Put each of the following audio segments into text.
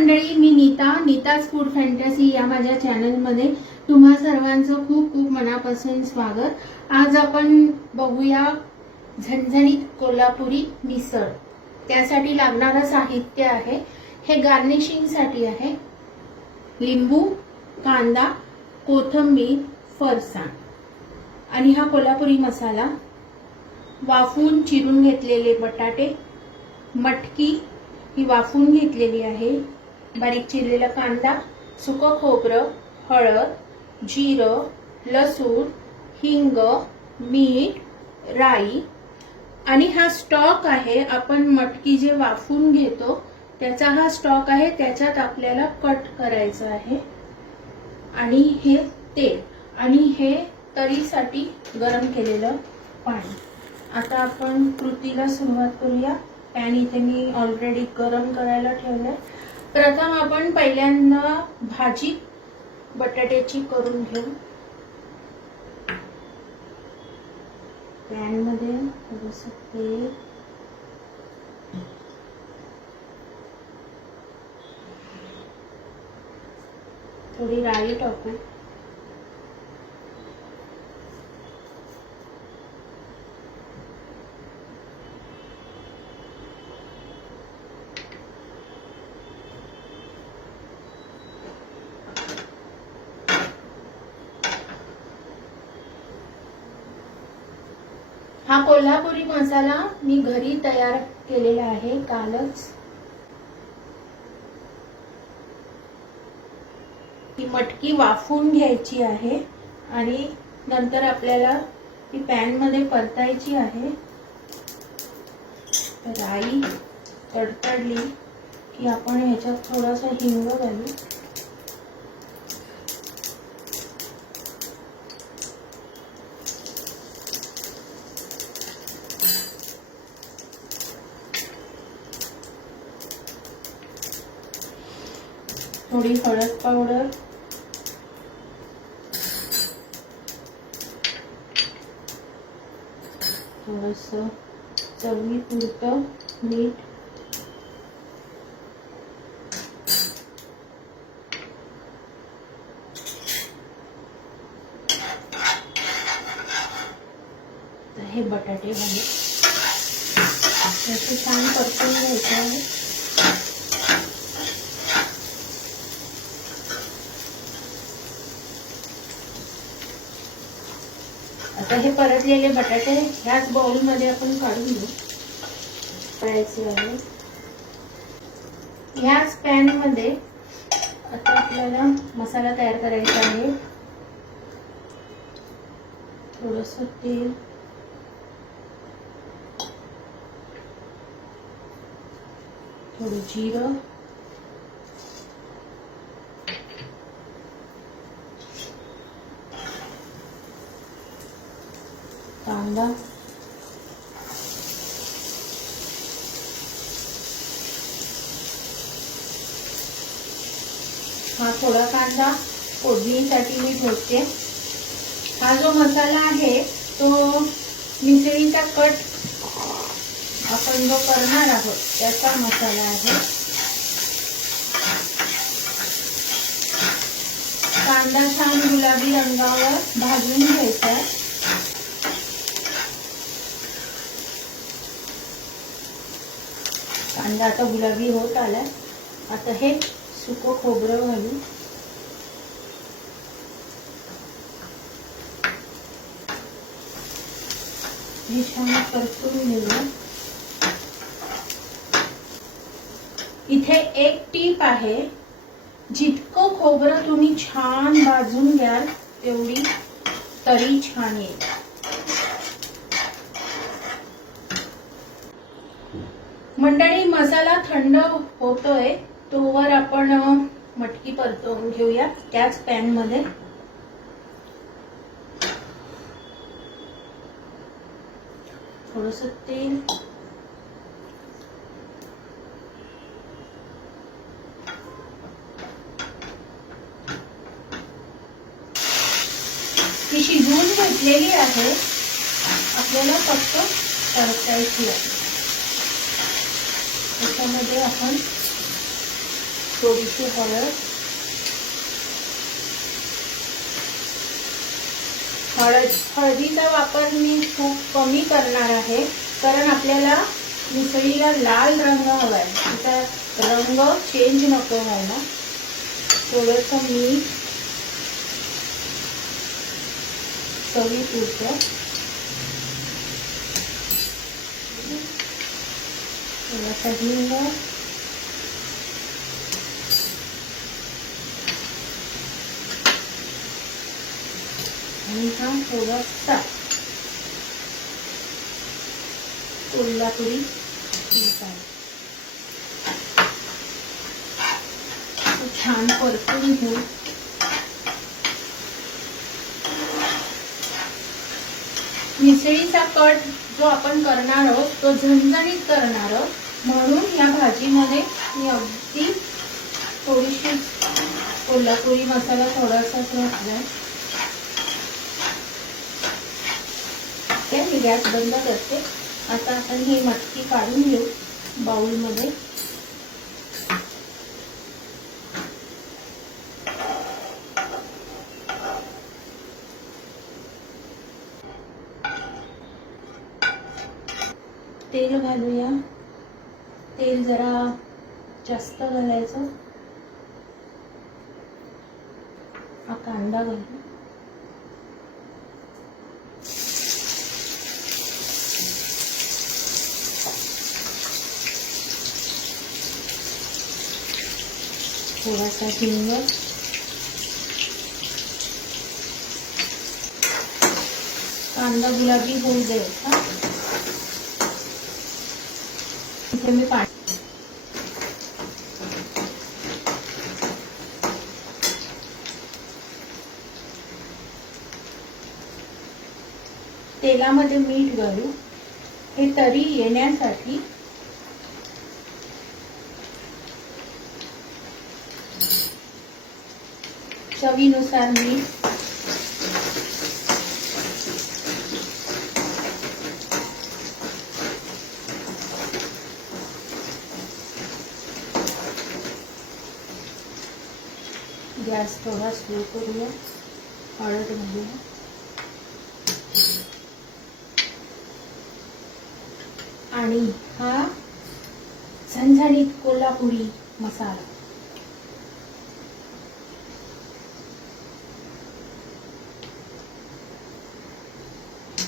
मंडळी, मी Nita's food fantasy या माझ्या चॅनलमध्ये तुम्हा सर्वांचं खूप खूप मनापासून स्वागत। आज आपण बघूया झणझणीत कोल्हापुरी मिसळ। त्यासाठी लागणारं साहित्य आहे, हे गार्निशिंग साठी आहे, लिंबू, कांदा, कोथिंबीर, फरसाण आणि हा कोल्हापुरी मसाला, वाफवून चिरून घेतलेले बटाटे, मटकी ही वाफवून घेतलेली आहे, बारीक चिरलेला कांदा, सुकं खोबरं, हळद, जिरं, लसूण, हिंग, मीठ, राई आणि हा स्टॉक आहे। आपण मटकी जे वाफवून घेतो त्याचा हा स्टॉक आहे, त्याच्यात आपल्याला कट करायचं आहे। आणि हे तेल आणि हे तरीसाठी गरम केलेलं पाणी। आता आपण कृतीला सुरुवात करूया। पॅन इथे मी ऑलरेडी गरम करायला ठेवलंय। प्रथम आपण पहिल्यांदा भाजी बटाट्याची करून घेऊ। पॅन मध्ये थोडंसं तेल, थोडी राई टाकू, हा कोल्हापुरी मसाला मी घरी तयार केलेला आहे कालच। ही मटकी वाफवून घ्यायची आहे आणि नंतर आपल्याला ही पॅन मध्ये परतायची आहे। राई तडतडली की आपण ह्याच्यात थोडासा हिंग घालू, थोडी हळद पावडर, थोडंसं चवीपुरतं मीठ, हे बटाटे घालू, त्याचे छान परतून घ्यायचे आहे। आता हे परतलेले बटाटे ह्याच बाउल मध्ये आपण काढून घेऊ, करायचे आहे। ह्याच पॅन मध्ये आता आपल्याला मसाला तयार करायचा आहे। थोडंसं तेल, थोडं जिरं, कांदा, हा थोडा कांदा फोडणीसाठी मी ठेवते। हा जो मसाला आहे तो मिसळीचा कट आपण जो करणार आहोत त्याचा मसाला आहे। कांदा छान गुलाबी रंगावर भाजून घ्यायचा आहे। कांदा आता गुलाबी होत आलाय। आता हे सुकं खोबरं घालू, हे छान परतून घेऊया। इथे एक टीप आहे, जितकं खोबरं तुम्ही छान भाजून घ्याल तेवढी तरी छान येईल। मंडळी, मसाला थंड होतोय तोवर आपण मटकी परतवून घेऊया त्याच पॅन मध्ये। थोडंसं तेल, ही शिजवून घेतलेली आहे, आपल्याला फक्त परतायची आहे। त्याच्यामध्ये आपण थोडीशी हळद, हळदीचा वापर मी खूप कमी करणार आहे, कारण आपल्याला मिसळीला लाल रंग हवाय, त्याचा रंग चेंज नको व्हायला. थोडंसं मीठ चवीपुरतं, थोडासा हिंग, आणि हा थोडासा कोल्हापुरी मसाला छान परतून घेऊ. मिसळीचा कट जो आपण करणार आहोत तो झणझणीत करणार आहोत, म्हणून या भाजीमध्ये मी अगदी थोडीशी कोल्हापुरी मसाला थोडासा घातलाय. मी गॅस बंद करते. आता आपण ही मटकी काढून घेऊ बाउलमध्ये. तेल घालूया. तेल जरा जास्त घालायचं. हा कांदा घालू. थोडासा हिंग, कांदा गुलाबी होऊ द्यायचा. इथे मी पाणी, तेलामध्ये मीठ घालू. हे तरी येण्यासाठी. चवीनुसार मीठ, गॅस थोडा स्लो करूया. हळद घालूया आणि हा झणझणीत कोल्हापुरी मसाला.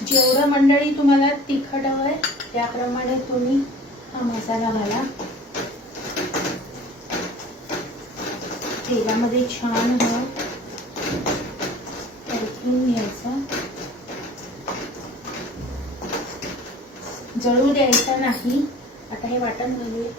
जेवढं मंडळी तुम्हाला तिखट हवंय त्याप्रमाणे तुम्ही हा मसाला घाला. तेलामध्ये छान परतून घ्यायचा. जळू द्यायचा नाही. आता हे वाटण घालूया.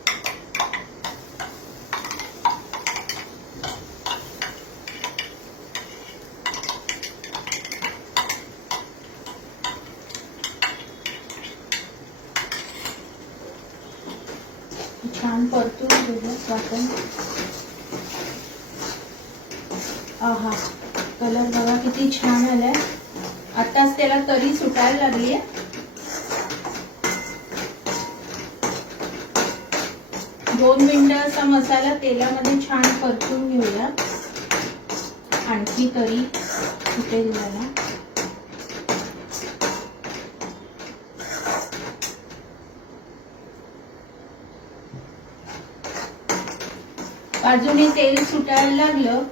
छान परतून घेऊया वाटण. आहा, कलर बघा किती छान आलाय. आताच त्याला तरी सुटायला लागली आहे. 2 मिनिटं असा मसाला तेलामध्ये छान परतून घेऊया. आणखी तरी सुटेल मला. बाजूने तेल सुटायला लागलं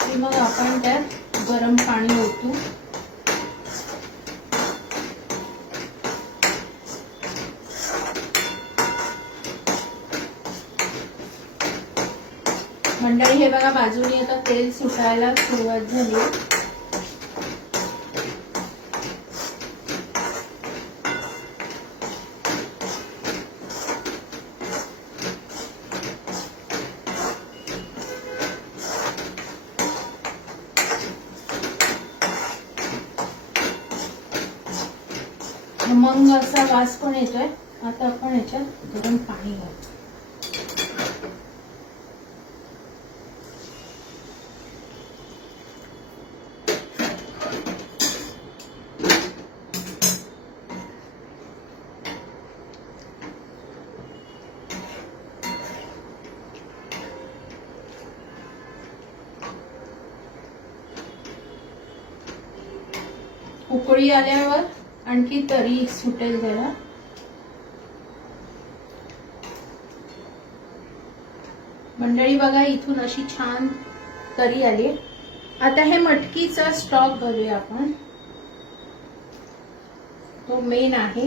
की मग आपण त्यात गरम पाणी ओतू. मंडळी हे बघा, बाजूने आता तेल सुटायला सुरुवात झाली. मग असा वास पण येतोय. आता आपण याच्यात गरम पाणी घालू. उकळी आल्यावर आणखी तरी सुटेल त्याला. मंडळी बघा इथून अशी छान तरी आली. आता हे मटकीचा स्टॉक घालूया आपण. तो मेन आहे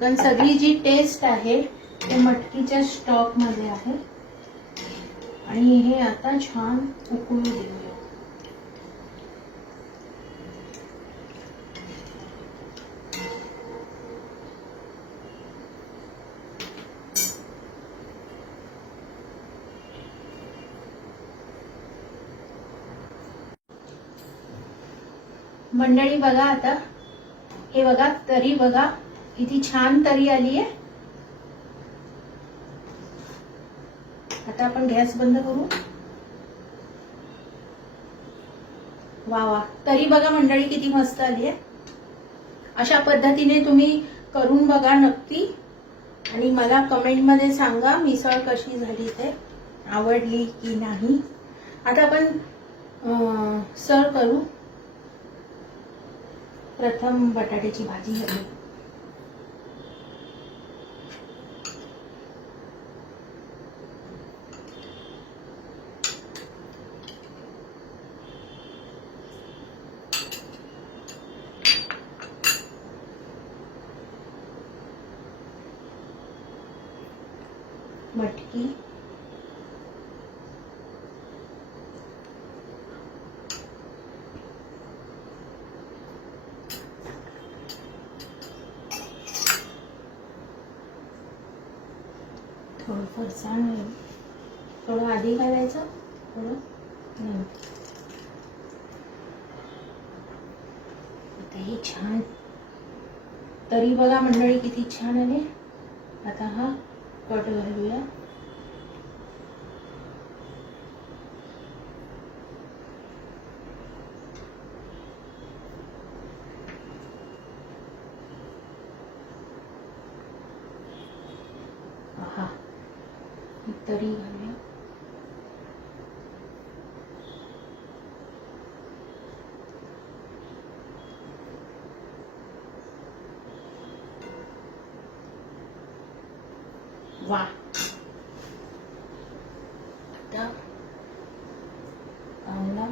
कारण सगळी जी टेस्ट आहे ते मटकीच्या स्टॉक मध्ये आहे. आणि हे आता छान उकळू देऊया. मंडळी बघा आता हे बघा तरी बघा किती छान तरी आली आहे. आता आपण गॅस बंद करू. वा वा तरी बघा मंडळी किती मस्त आली आहे. अशा पद्धतीने तुम्ही करून बघा नक्की आणि मला कमेंट मध्ये सांगा मिसळ कशी झाली ते, आवडली की नाही. आता आपण सर्व करू. प्रथम बटाट्याची भाजी घालू. मटकी, थोडं फरसाण, थोडं आधी घालायचं, थोडं नंतर. आता ही छान तरी बघा मंडळी किती छान आले. आता हा कट घालूया. आहा तरी घालूया. वा आता कांदा,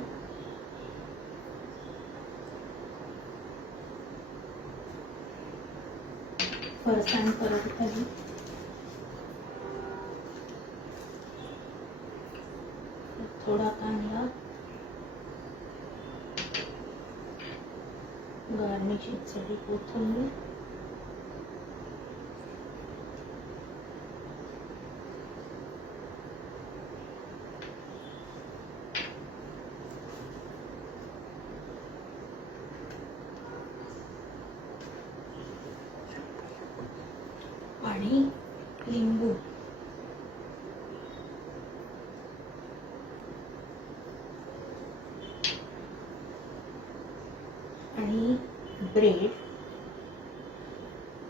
फरसाण परत घालू. थोडा कांदा, गार्निशिंगसाठी कोथिंबीर, आणि लिंबू. आणि ब्रेड.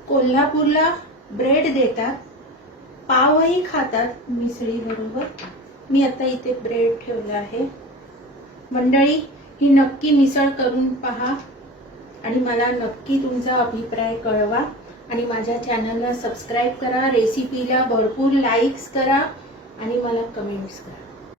कोल्हापूरला ब्रेड देतात, पावही खातात मिसळी बरोबर. मी आता इथे ब्रेड ठेवला आहे. मंडळी ही नक्की मिसळ करून पहा आणि मला नक्की तुमचा अभिप्राय कळवा. आणि माझ्या चॅनलला सबस्क्राईब करा, रेसिपीला भरपूर लाईक्स करा आणि मला कमेंट्स करा.